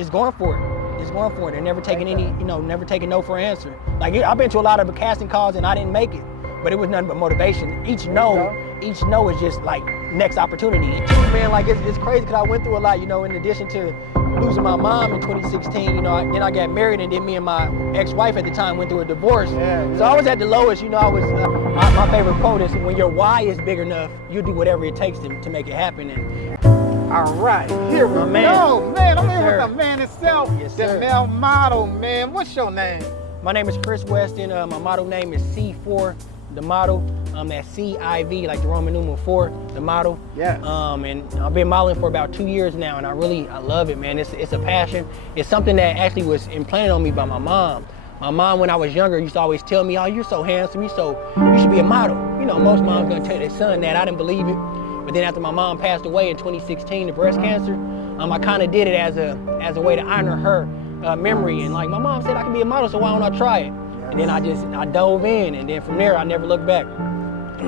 just going for it. Just going for it and never taking never taking no for an answer. Like I've been to a lot of casting calls and I didn't make it, but it was nothing but motivation. Each no is just like next opportunity. Man, like it's crazy because I went through a lot, in addition to losing my mom in 2016, then I got married and then me and my ex-wife at the time went through a divorce. So I was at the lowest, I was, my favorite quote is, when your why is big enough, you'll do whatever it takes to make it happen. All right, here we go, man. I'm here with the man himself, the male model, man. What's your name? My name is Chris Weston. My model name is C4, the model. That's CIV, like the Roman numeral 4, the model. Yeah. And I've been modeling for about 2 years now, and I love it, man. It's a passion. It's something that actually was implanted on me by my mom. My mom, when I was younger, used to always tell me, "Oh, you're so handsome. You should be a model." Most moms gonna tell their son that. I didn't believe it. But then after my mom passed away in 2016 to breast cancer, I kind of did it as a way to honor her memory. And like my mom said, I can be a model, so why don't I try it? And then I dove in, and then from there I never looked back.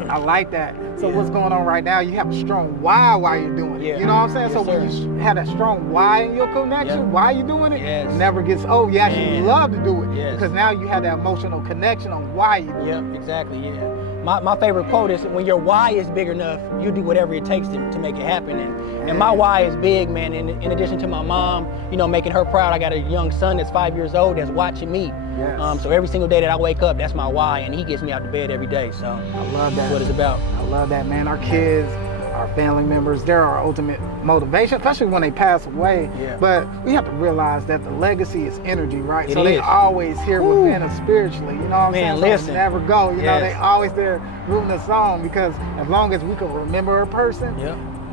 I like that. So what's going on right now? You have a strong why you're doing it. You know what I'm saying? Yes, so when you have that strong why in your connection, why you doing it, it never gets old. You actually love to do it because now you have that emotional connection on why you do it. Exactly. My favorite quote is, when your why is big enough, you'll do whatever it takes to make it happen. And my why is big, man. In addition to my mom, making her proud, I got a young son that's 5 years old that's watching me. So every single day that I wake up, that's my why, and he gets me out of bed every day. So I love that. That's what it's about. I love that, man. Our kids, our family members, they're our ultimate motivation, especially when they pass away. But we have to realize that the legacy is energy, right? So they always here within us spiritually. You know what I'm saying? Listen. So never go. They always there rooting us on, because as long as we can remember a person,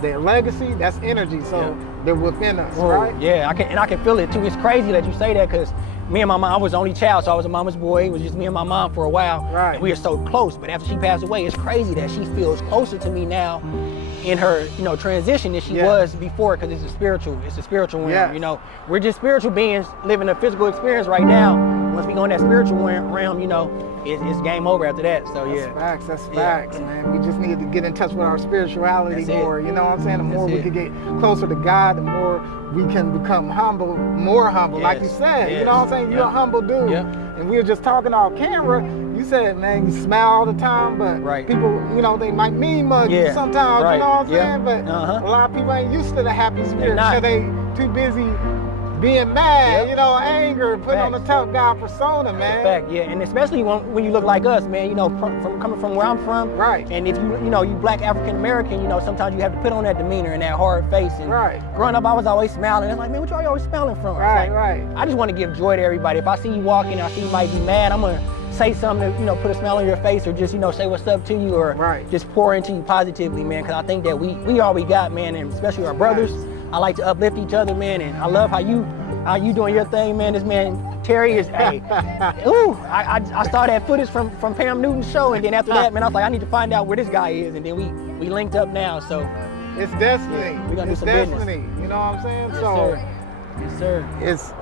their legacy, that's energy. So they're within us, right? Yeah, I can feel it too. It's crazy that you say that, because me and my mom, I was the only child, so I was a mama's boy. It was just me and my mom for a while. And we were so close. But after she passed away, it's crazy that she feels closer to me now in her, transition than she was before, because it's a spiritual realm. We're just spiritual beings living a physical experience right now. Once we go in that spiritual realm, it's game over after that. So That's facts, man. We just need to get in touch with our spirituality more. You know what I'm saying? The more we can get closer to God, the more we can become more humble, like you said. You know what I'm saying? You're a humble dude. And we were just talking off camera. You said, man, you smile all the time, but people, they might mean mug you sometimes, you know what I'm saying? But a lot of people ain't used to the happy spirit, so they too busy being mad, anger, putting on the tough guy persona, man. Fact, and especially when you look like us, man, from coming from where I'm from. And if you black African American, sometimes you have to put on that demeanor and that hard face. And growing up, I was always smiling. It's like, man, what y'all always smiling from? I just want to give joy to everybody. If I see you walking, I see you might be mad, I'm gonna say something to, put a smile on your face, or just, say what's up to you, or just pour into you positively, man, because I think that we all we got, man, and especially our brothers. I like to uplift each other, man, and I love how you doing your thing, man. This man Terry is I saw that footage from Pam Newton's show, and then after that, man, I was like, I need to find out where this guy is, and then we linked up now. So it's destiny. We're gonna do some destiny. business. You know what I'm saying? Yes, sir. It's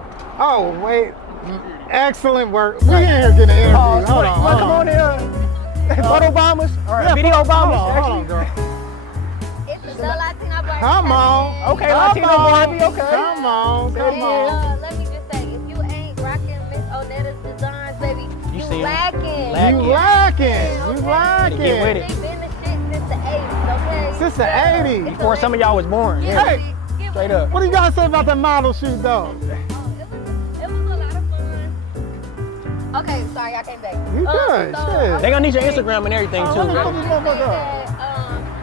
excellent work. We in here getting an interview. Hold on. Come on here. Photo bombers or video bombers? Hold on, girl. Come on. Okay, Latino Barbie, okay. Come on. Let me just say, if you ain't rocking Miss Onetta's designs, baby, you lacking. You lacking. Get with it. They've been the shit since the 80s, okay? Since the 80s. Before some of y'all was born. Hey, straight up. What do you gotta say about that model shoot, though? It was a lot of fun. Okay, sorry, I came back. You good, shit. They gonna need your Instagram and everything, too.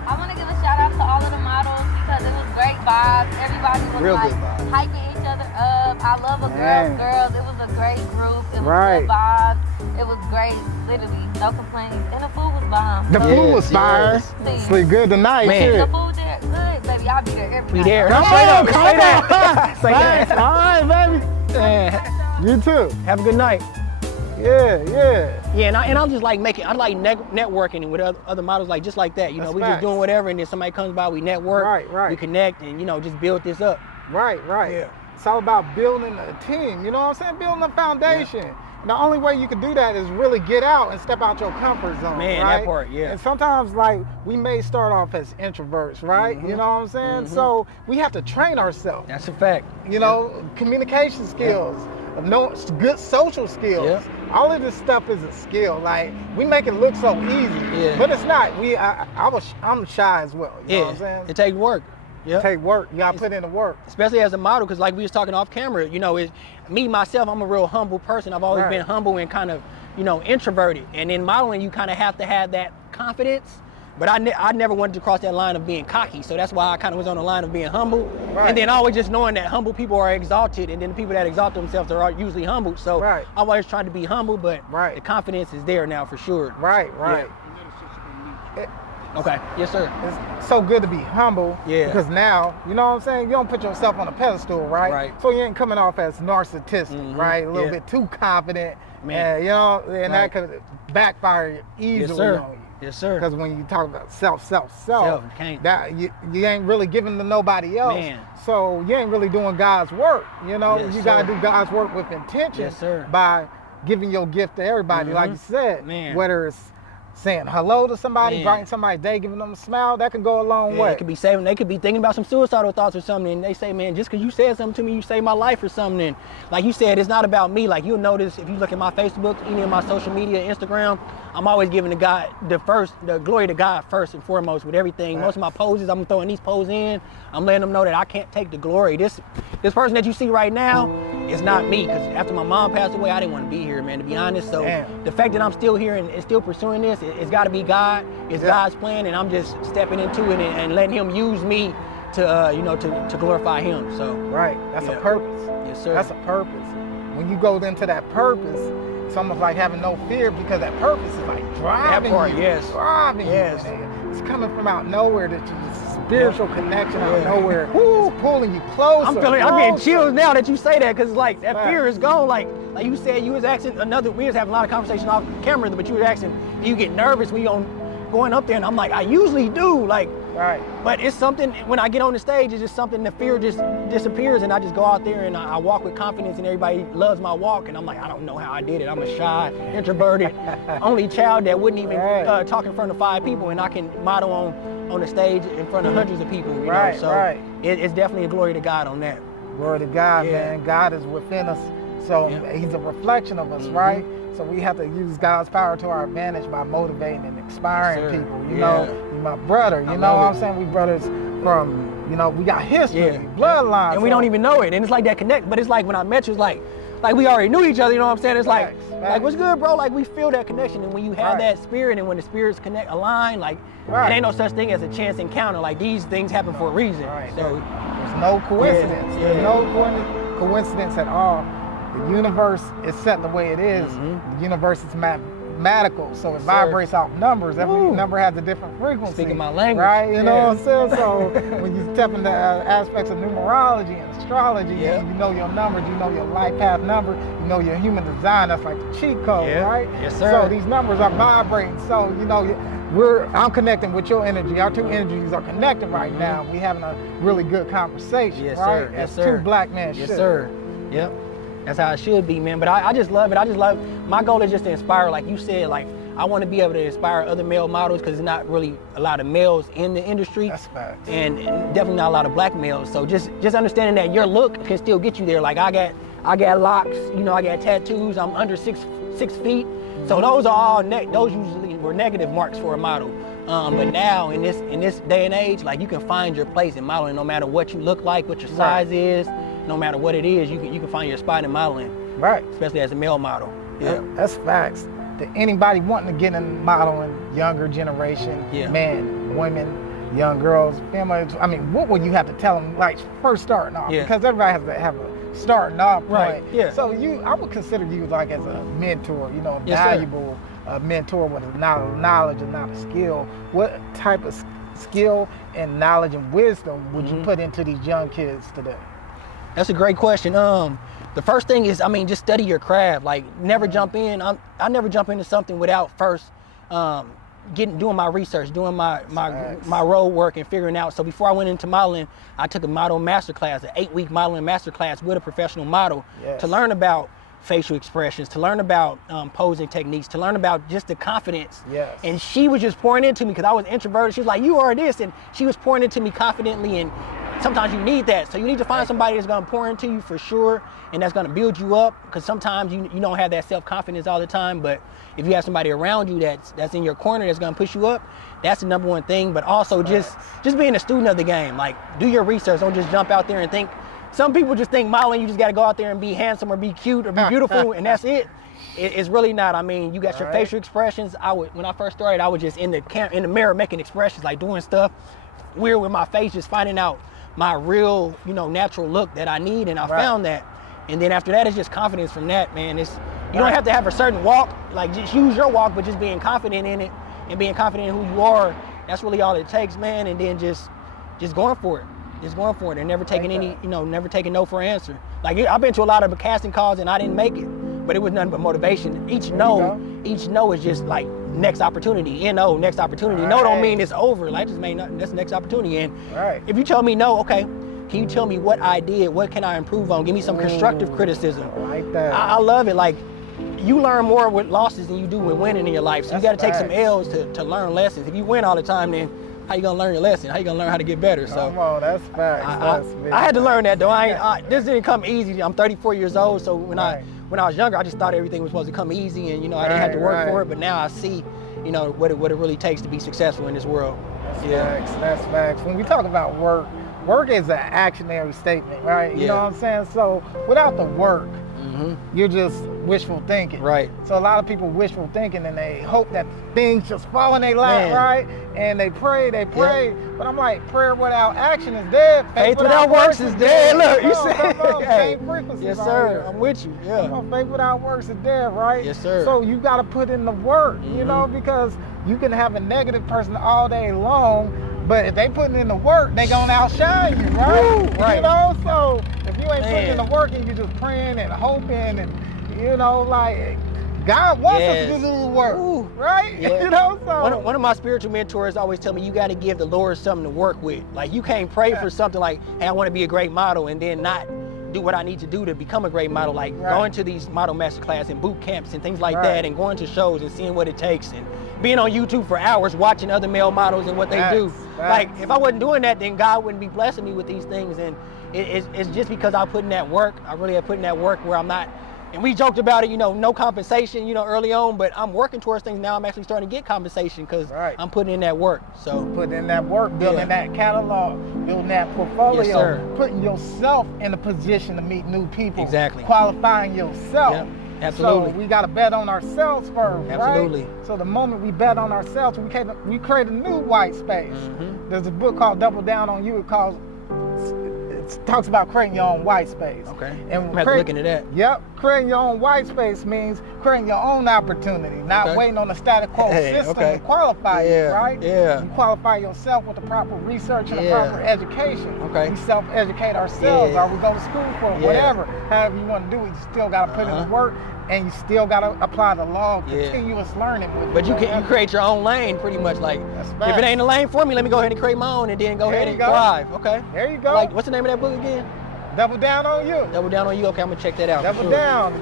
I want to give a shout out to all of the models, because it was great vibes. Everybody was hyping each other up. I love a girls. It was a great group. It was good vibes. It was great. Literally, no complaints. And the food was bomb. The food was fire. Sleep good tonight, too. The food there, good, baby. I'll be there every night. We there. Come on. Say that. All right, baby. You too. Have a good night. Yeah, and I just like I like networking with other models, like just like that. We just doing whatever, and then somebody comes by, we network, we connect, and just build this up. Right. Yeah. It's all about building a team. You know what I'm saying? Building a foundation. the only way you can do that is really get out and step out your comfort zone. Man, right? that part, yeah. And sometimes, like, we may start off as introverts, right? You know what I'm saying? So we have to train ourselves. That's a fact. You know, communication skills, good social skills. All of this stuff is a skill. Like, we make it look so easy, but it's not. I'm shy as well. You know what I'm saying? It takes work. It takes work. You gotta put in the work. Especially as a model, because like we was talking off camera, you know, me myself, I'm a real humble person. I've always been humble and kind of, you know, introverted. And in modeling, you kind of have to have that confidence. But I never wanted to cross that line of being cocky. So that's why I kind of was on the line of being humble. And then always just knowing that humble people are exalted, and then the people that exalt themselves are usually humble. So I'm always trying to be humble, but the confidence is there now for sure. Okay, yes sir. It's so good to be humble because now, you know what I'm saying, you don't put yourself on a pedestal, right? So you ain't coming off as narcissistic, right? A little bit too confident, and you know, and that could backfire easily on you. Yes sir. Because when you talk about self, that you ain't really giving to nobody else. So you ain't really doing God's work, you know? You gotta do God's work with intention by giving your gift to everybody, like you said, whether it's saying hello to somebody, brightening somebody's day, giving them a smile, that can go a long way. It could be saving, they could be thinking about some suicidal thoughts or something, and they say, man, just because you said something to me, you saved my life or something. And like you said, it's not about me. Like, you'll notice if you look at my Facebook, any of my social media, Instagram, I'm always giving the glory to God first and foremost with everything. Most of my poses, I'm throwing these poses in. I'm letting them know that I can't take the glory. This person that you see right now is not me, because after my mom passed away, I didn't want to be here, man, to be honest. So the fact that I'm still here and still pursuing this, it's got to be God. It's God's plan, and I'm just stepping into it and letting Him use me to, you know, to glorify Him. So that's a purpose. Yes, sir. That's a purpose. When you go into that purpose, it's almost like having no fear, because that purpose is like driving you. Driving you. It's coming from out nowhere, that you just spiritual connection out of nowhere. It's pulling you closer. I'm getting chills now that you say that, because like that fear is gone. Like you said, you was asking we was having a lot of conversation off camera, but you were asking, do you get nervous when you're going up there? And I'm like, I usually do. Like, but it's something, when I get on the stage, it's just something, the fear just disappears, and I just go out there and I walk with confidence, and everybody loves my walk. And I'm like, I don't know how I did it. I'm a shy, introverted, only child that wouldn't even talk in front of 5 people, and I can model on the stage in front of hundreds of people, you know? So it's definitely a glory to God on that. Glory to God, man. God is within us. So He's a reflection of us, right? So we have to use God's power to our advantage by motivating and inspiring people. You know, you're my brother. You know what I'm saying? We brothers from, you know, we got history, bloodlines. And we don't even know it. And it's like that connect. But it's like when I met you, it's like we already knew each other. You know what I'm saying? It's like what's good, bro? Like, we feel that connection. And when you have that spirit, and when the spirits align, like, it ain't no such thing as a chance encounter. Like, these things happen for a reason. So there's no coincidence. There's no coincidence at all. The universe is set the way it is. The universe is mathematical, so it vibrates off numbers. Every number has a different frequency. Speaking my language. Right? You know what I'm saying? So when you step into aspects of numerology and astrology, and you know your numbers, you know your life path number, you know your human design, that's like the cheat code, right? Yes, sir. So these numbers are vibrating. So, you know, I'm connecting with your energy. Our two energies are connected right now. We're having a really good conversation, right? Sir. As two black men should. Yes, sir. Yep. That's how it should be, man. But I just love it. My goal is just to inspire, like you said, like, I want to be able to inspire other male models, because there's not really a lot of males in the industry. That's facts. And definitely not a lot of black males. So just understanding that your look can still get you there. Like, I got locks, you know, I got tattoos. I'm under 6 feet. So those are all those usually were negative marks for a model. But now in this day and age, like, you can find your place in modeling, no matter what you look like, what your size is. No matter what it is, you can find your spot in modeling. Right. Especially as a male model. Yeah. That's facts. To anybody wanting to get in modeling, younger generation, men, women, young girls, families, I mean, what would you have to tell them, like, first starting off? Because everybody has to have a starting off point. Right. Yeah. So I would consider you like as a mentor, you know, valuable mentor with a knowledge and not a skill. What type of skill and knowledge and wisdom would you put into these young kids today? That's a great question. The first thing is, I mean, just study your craft. Like, never jump in. I never jump into something without first doing my research, doing my road work, and figuring out. So before I went into modeling, I took a model masterclass, an 8-week modeling masterclass with a professional model to learn about facial expressions, to learn about posing techniques, to learn about just the confidence. Yes. And she was just pouring into me because I was introverted. She was like, you are this. And she was pouring into me confidently. And sometimes you need that. So you need to find somebody that's going to pour into you for sure. And that's going to build you up. Because sometimes you don't have that self-confidence all the time. But if you have somebody around you that's in your corner that's going to push you up, that's the number one thing. But also just being a student of the game. Like, do your research. Don't just jump out there and think. Some people just think modeling, you just got to go out there and be handsome or be cute or be beautiful, and that's it. It's really not. I mean, you got your facial expressions. When I first started, I was just in the mirror making expressions, like doing stuff weird with my face, just finding out my real, natural look that I need, and I found that. And then after that, it's just confidence from that, man. You don't have to have a certain walk, like just use your walk, but just being confident in it and being confident in who you are. That's really all it takes, man. And then just going for it. Just going for it and never taking never taking no for an answer. Like, I've been to a lot of casting calls and I didn't make it, but it was nothing but motivation. Each no is just like next opportunity. Next opportunity. No don't mean it's over. Like, just mean that's the next opportunity. And if you tell me no, okay, can you tell me what I did? What can I improve on? Give me some constructive criticism. I like that. I love it. Like, you learn more with losses than you do with winning in your life. So you got to take some L's to learn lessons. If you win all the time, then how you gonna learn your lesson? How you gonna learn how to get better? So come on, that's facts. I had to learn that though. This didn't come easy. I'm 34 years old, so when I was younger, I just thought everything was supposed to come easy, and I didn't have to work for it. But now I see, what it really takes to be successful in this world. That's facts. When we talk about work is an actionary statement, right? You know what I'm saying? So without the work, you're just wishful thinking. Right. So a lot of people wishful thinking and they hope that things just fall in their lap, right? And they pray. But I'm like, prayer without action is dead. Faith without works is dead. Look, you said. Same frequency. Yes, sir. I'm with you. Yeah. Come on, faith without works is dead, right? Yes, sir. So you got to put in the work, because you can have a negative person all day long, but if they putting in the work, they gonna outshine you, right? Woo, right. So if you ain't putting in the work and you just praying and hoping and like God wants us to do the work, right? Yeah. So one of my spiritual mentors always tell me you got to give the Lord something to work with. Like, you can't pray for something like, hey, I want to be a great model, and then not do what I need to do to become a great model, like going to these model masterclass and boot camps and things like that, and going to shows and seeing what it takes, and being on YouTube for hours watching other male models and what they do. Like, if I wasn't doing that, then God wouldn't be blessing me with these things. And it's just because I put in that work. I really have put in that work where I'm not. And we joked about it, no compensation, early on, but I'm working towards things now. I'm actually starting to get compensation because I'm putting in that work. So putting in that work, building that catalog, building that portfolio, putting yourself in a position to meet new people. Exactly. Qualifying yourself. Yep. Absolutely. So we got to bet on ourselves first, Absolutely. Right? So the moment we bet on ourselves, we create a new white space. There's a book called Double Down on You. It talks about creating your own white space. Okay. And I'm have to look into that. Yep. Creating your own white space means creating your own opportunity, not waiting on the status quo system to qualify you, right? Yeah. You qualify yourself with the proper research and the proper education. Okay. We self-educate ourselves, or we go to school for whatever. However you want to do it, you still got to put in the work, and you still got to apply the law, continuous learning. But you create your own lane pretty much. Like, if it ain't a lane for me, let me go ahead and create my own and then go ahead and thrive. Okay. There you go. Like, what's the name of that book again? Double Down on You. Double Down on You. Okay, I'm gonna check that out. Double Down.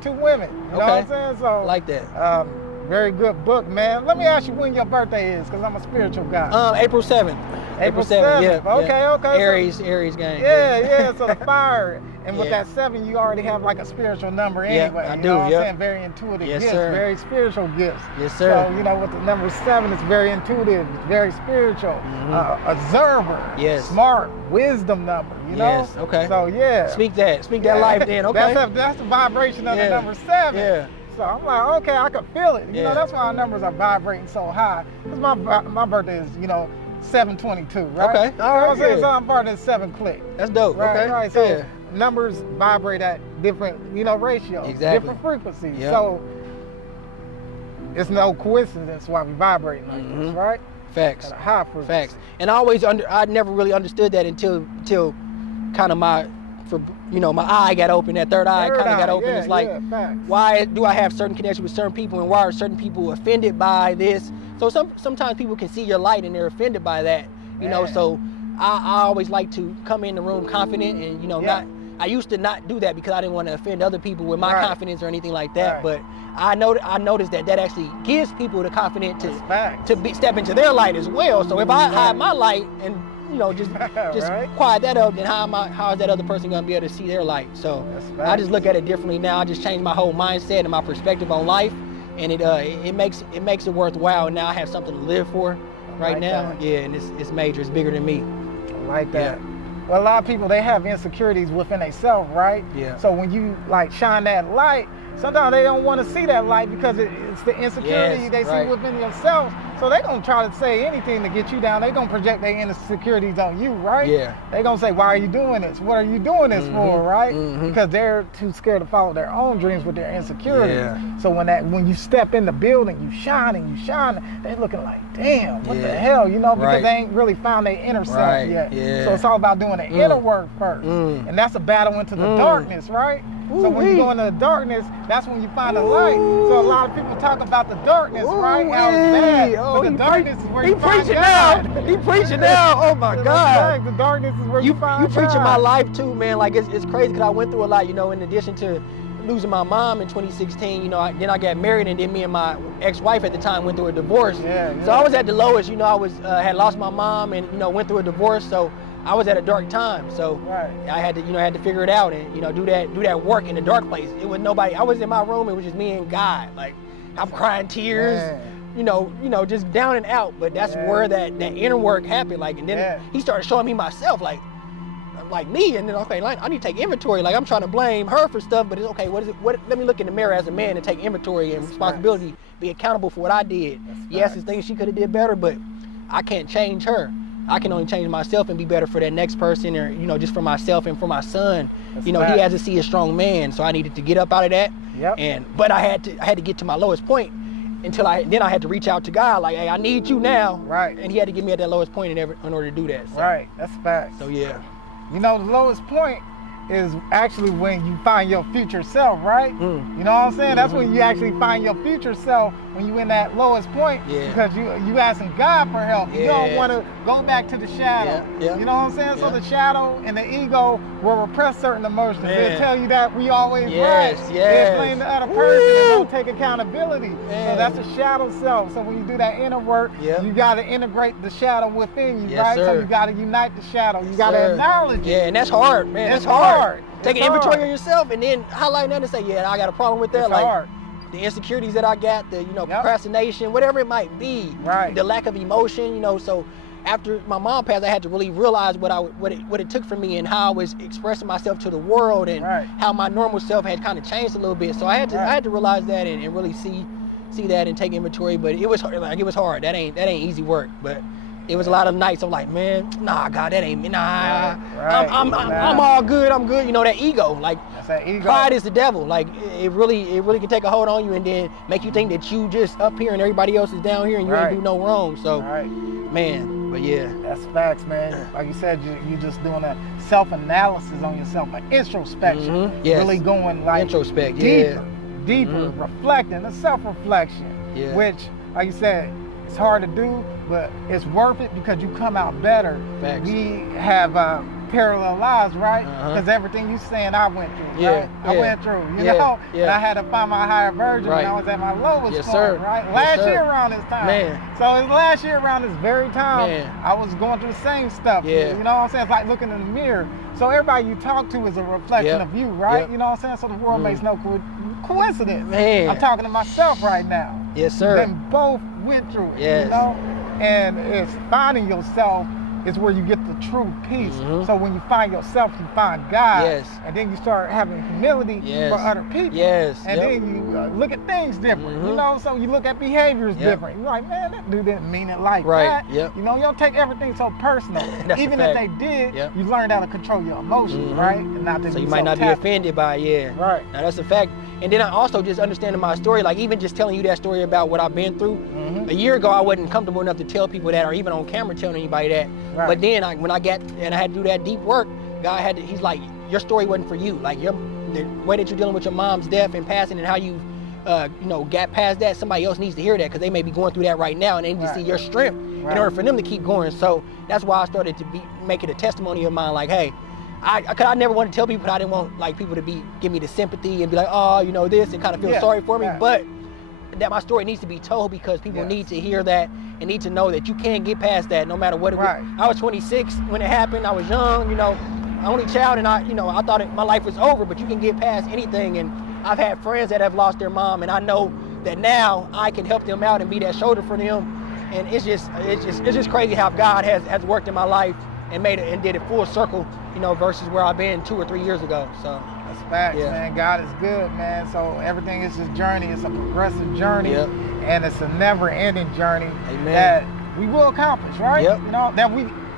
Two women. You know what I'm saying? So like that. Very good book, man. Let me ask you when your birthday is, because I'm a spiritual guy. April 7th. April 7th. Yeah. Okay. Aries game. Yeah. So the fire. And with that 7, you already have like a spiritual number anyway. I you do. know what I'm saying? Very intuitive gifts, very spiritual gifts. Yes, sir. So, with the number 7, it's very intuitive, it's very spiritual. Observer. Yes. Smart. Wisdom number, Yes, okay. So, Speak that life then, okay. That's the vibration of the number 7. Yeah. So I'm like, okay, I can feel it. You know, that's why our numbers are vibrating so high. Because my birthday is, 7/22, right? Okay. You know what I'm saying? So I'm part of the 7 click. That's dope. Right, okay. So numbers vibrate at different, ratios, different frequencies. Yep. So it's no coincidence why we vibrate like this, right? Facts. At a high frequency. Facts. And I never really understood that until kind of my eye got open, that third eye kind of got open. It's like, why do I have certain connections with certain people, and why are certain people offended by this? So sometimes people can see your light and they're offended by that, so I always like to come in the room confident and, I used to not do that because I didn't want to offend other people with my confidence or anything like that. Right. But I noticed that actually gives people the confidence to step into their light as well. So if I hide my light and just quiet that up, then how is that other person gonna be able to see their light? So I just look at it differently now. I just changed my whole mindset and my perspective on life, and it makes it worthwhile. Now I have something to live for right now. That. Yeah, and it's major. It's bigger than me. I like that. Yeah. Well, a lot of people, they have insecurities within themselves, right? Yeah. So when you like shine that light, sometimes they don't want to see that light because it's the insecurity they see within themselves. So they're going to try to say anything to get you down. They're going to project their insecurities on you, right? Yeah. They're going to say, why are you doing this? What are you doing this for, right? Because they're too scared to follow their own dreams with their insecurities. Yeah. So when you step in the building, you shine, they're looking like, damn, what the hell, because they ain't really found their inner self yet. Yeah. So it's all about doing the inner work first. And that's a battle into the darkness, right? So when you go into the darkness, that's when you find the light. So a lot of people talk about the darkness, right? How it's bad. But the darkness is where you find God. He preaching now. Oh my God. The darkness is where you find God. You preaching my life too, man. Like it's crazy because I went through a lot, in addition to losing my mom in 2016, then I got married, and then me and my ex-wife at the time went through a divorce. So I was at the lowest, I was had lost my mom and went through a divorce. So I was at a dark time, so I had to figure it out and do that work in the dark place. It was nobody. I was in my room. It was just me and God. Like I'm crying tears, just down and out. But that's where that inner work happened. Like, and then he started showing me myself, like me. And then I need to take inventory. Like I'm trying to blame her for stuff, but it's okay. What is it? Let me look in the mirror as a man and take inventory and responsibility, be accountable for what I did. Yes, there's things she could have did better, but I can't change her. I can only change myself and be better for that next person, or just for myself and for my son. He has to see a strong man, so I needed to get up out of that. But I had to get to my lowest point until I had to reach out to God, like, hey, I need you now. Right. And he had to get me at that lowest point in order to do that. So. Right. That's a fact. So yeah. The lowest point is actually when you find your future self, right? You know what I'm saying? That's when you actually find your future self, when you in that lowest point, because you asking God for help. You don't want to go back to the shadow. You know what I'm saying? So the shadow and the ego will repress certain emotions. They'll tell you that we always right. They'll blame the other person and don't take accountability. So that's the shadow self. So when you do that inner work, you got to integrate the shadow within you, right? So you got to unite the shadow. You got to acknowledge it. Yeah, and that's hard, man. That's hard. Taking inventory of yourself and then highlighting that and say, I got a problem with that. It's like hard. The insecurities that I got, the procrastination, whatever it might be, the lack of emotion, So after my mom passed, I had to really realize what it took for me and how I was expressing myself to the world and how my normal self had kind of changed a little bit. So I had to realize that and really see that and take inventory. But it was hard. Like, it was hard. That ain't easy work, but. It was a lot of nights I'm like, man, nah, God, that ain't me. Nah, I'm all good. I'm good. That ego. Like, that ego. Pride is the devil. Like, it really can take a hold on you and then make you think that you just up here and everybody else is down here and you ain't do no wrong. So, man, but yeah. That's facts, man. Like you said, you just doing a self-analysis on yourself, an introspection. Really going like deeper, reflecting, a self-reflection, which, like you said, it's hard to do, but it's worth it because you come out better. Facts. We have parallel lives, right? Because everything you saying, I went through, right? I went through, you know? And I had to find my higher version when I was at my lowest point, right? Last year around this time. So it's last year around this very time, I was going through the same stuff. You know what I'm saying? It's like looking in the mirror. So everybody you talk to is a reflection of you, right? You know what I'm saying? So the world makes no coincidence. I'm talking to myself right now. Yes, sir. Then both went through it, you know? And it's finding yourself is where you get the true peace. So when you find yourself, you find God. And then you start having humility for other people. And then you look at things different, you know? So you look at behaviors different. You're like, man, that dude didn't mean it like that. You know, you don't take everything so personal. Even if they did, you learned how to control your emotions, right? And not to so you might not be offended by it, Now that's a fact. And then I also just understanding my story, like even just telling you that story about what I've been through. A year ago, I wasn't comfortable enough to tell people that, or even on camera telling anybody that. But then when I got, and I had to do that deep work, God he's like, your story wasn't for you. Like the way that you're dealing with your mom's death and passing and how you, got past that, somebody else needs to hear that because they may be going through that right now and they need to see your strength in order for them to keep going. So that's why I started to make it a testimony of mine, like, hey, cause I never wanted to tell people, but I didn't want like people to give me the sympathy and be like, oh, you know this, and kind of feel sorry for me. But that my story needs to be told because people need to hear that and need to know that you can't get past that no matter what it was. I was 26 when it happened. I was young, you know, only child, and I thought my life was over, but you can get past anything. And I've had friends that have lost their mom, and I know that now I can help them out and be that shoulder for them. And it's just crazy how God has worked in my life and made it and did it full circle, you know, versus where I've been 2 or 3 years ago. So that's facts, man. God is good, man. So everything is this journey. It's a progressive journey, and it's a never-ending journey that we will accomplish, right? You know,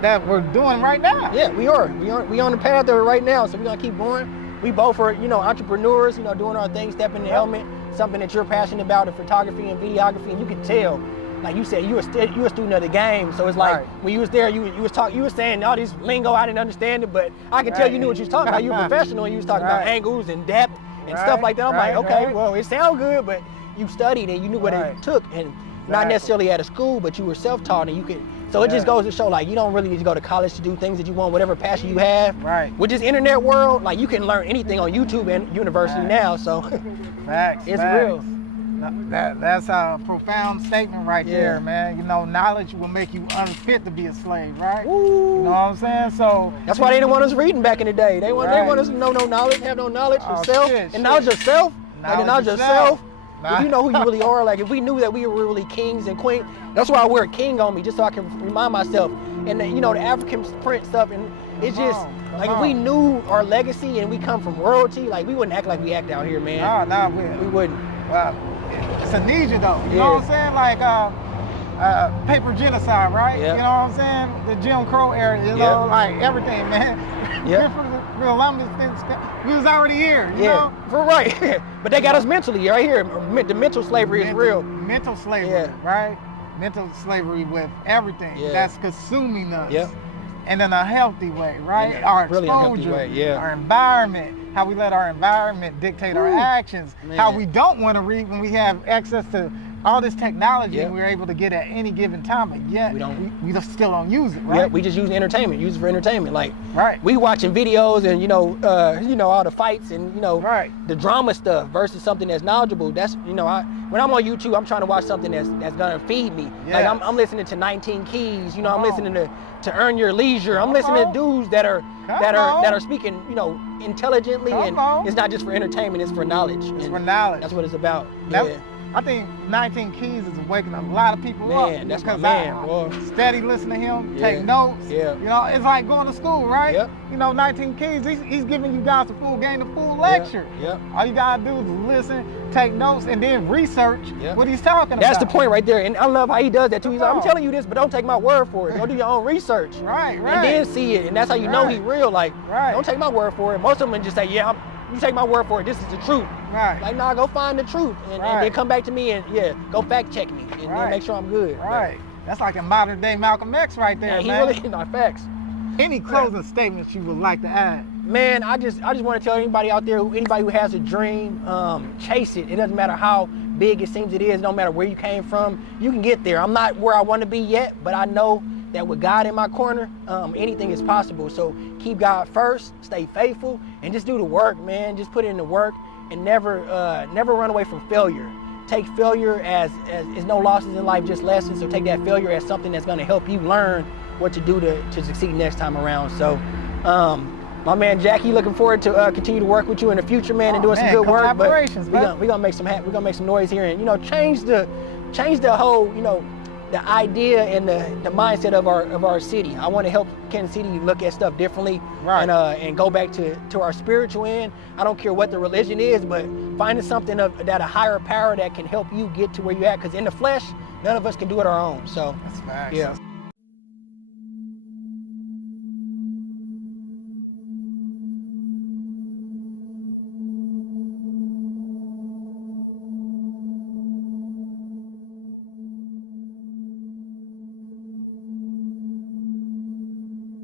that we're doing right now. Yeah, we are. We on the path there right now. So we're gonna keep going. We both are, you know, entrepreneurs. You know, doing our thing, stepping in the element. Something that you're passionate about, in photography and videography, and you can tell. Like you said, you a student of the game. So it's like when you was there, you was saying all this lingo, I didn't understand it, but I could tell you knew what you was talking about. You were professional, and you was talking about angles and depth and stuff like that. I'm like, okay, well, it sounds good, but you studied and you knew what it took, and not necessarily at a school, but you were self-taught, and you could. So it just goes to show, like, you don't really need to go to college to do things that you want, whatever passion you have. With this internet world, like, you can learn anything on YouTube and university now. So it's real. That's a profound statement right there, man. You know, knowledge will make you unfit to be a slave, right? You know what I'm saying? So that's why they didn't want us reading back in the day. They want us to know no knowledge, have no knowledge of self, and knowledge of self, like the knowledge of self. If you know who you really are, like if we knew that we were really kings and queens, that's why I wear a king on me, just so I can remind myself. And you know, the African print stuff, and it's just like if we knew our legacy and we come from royalty, like we wouldn't act like we act out here, man. We wouldn't. It's a need you though. You know what I'm saying? Like paper genocide, right? You know what I'm saying? The Jim Crow era, you know, like everything, man. We was already here, you know? Right. But they got us mentally right here. The mental slavery is real. Mental slavery, right? Mental slavery with everything that's consuming us. And in a healthy way, right? Our exposure, our environment, how we let our environment dictate our actions, how we don't want to read when we have access to all this technology we're able to get at any given time, but yet we just still don't use it, right? Yeah, we just use use it for entertainment. Like we watching videos and you know all the fights and you know the drama stuff versus something that's knowledgeable. That's when I'm on YouTube, I'm trying to watch something that's gonna feed me. Like I'm listening to 19 Keys, you know, I'm listening to Earn Your Leisure. I'm listening to dudes that are speaking, you know, intelligently, and it's not just for entertainment, it's for knowledge. It's for knowledge. That's what it's about. I think 19 Keys is waking a lot of people up. Man, that's my man, boy. Steady listen to him, take notes. You know, it's like going to school, right? You know, 19 Keys, he's giving you guys the full game, the full lecture. All you gotta do is listen, take notes, and then research what he's talking about. That's the point right there. And I love how he does that too. He's like, I'm telling you this, but don't take my word for it. Go do your own research. And then see it. And that's how you know he's real. Like, don't take my word for it. Most of them just say, you take my word for it, this is the truth. Like, nah, go find the truth. And then come back to me and, go fact check me. And then make sure I'm good. That's like a modern day Malcolm X right there, man. He really, not facts. Any closing statements you would like to add? Man, I just want to tell anybody out there, anybody who has a dream, chase it. It doesn't matter how big it seems it is. It don't matter where you came from. You can get there. I'm not where I want to be yet, but I know that with God in my corner, anything is possible. So keep God first, stay faithful, and just do the work, man. Just put in the work and never run away from failure. Take failure as no losses in life, just lessons. So take that failure as something that's gonna help you learn what to do to succeed next time around. So my man Jackie, looking forward to continue to work with you in the future, man, and doing some good work. But we're gonna make some noise here, and change the whole, the idea and the mindset of our city. I want to help Kansas City look at stuff differently, and go back to our spiritual end. I don't care what the religion is, but finding something that a higher power that can help you get to where you're at. Because in the flesh, none of us can do it our own. So that's facts. Yeah.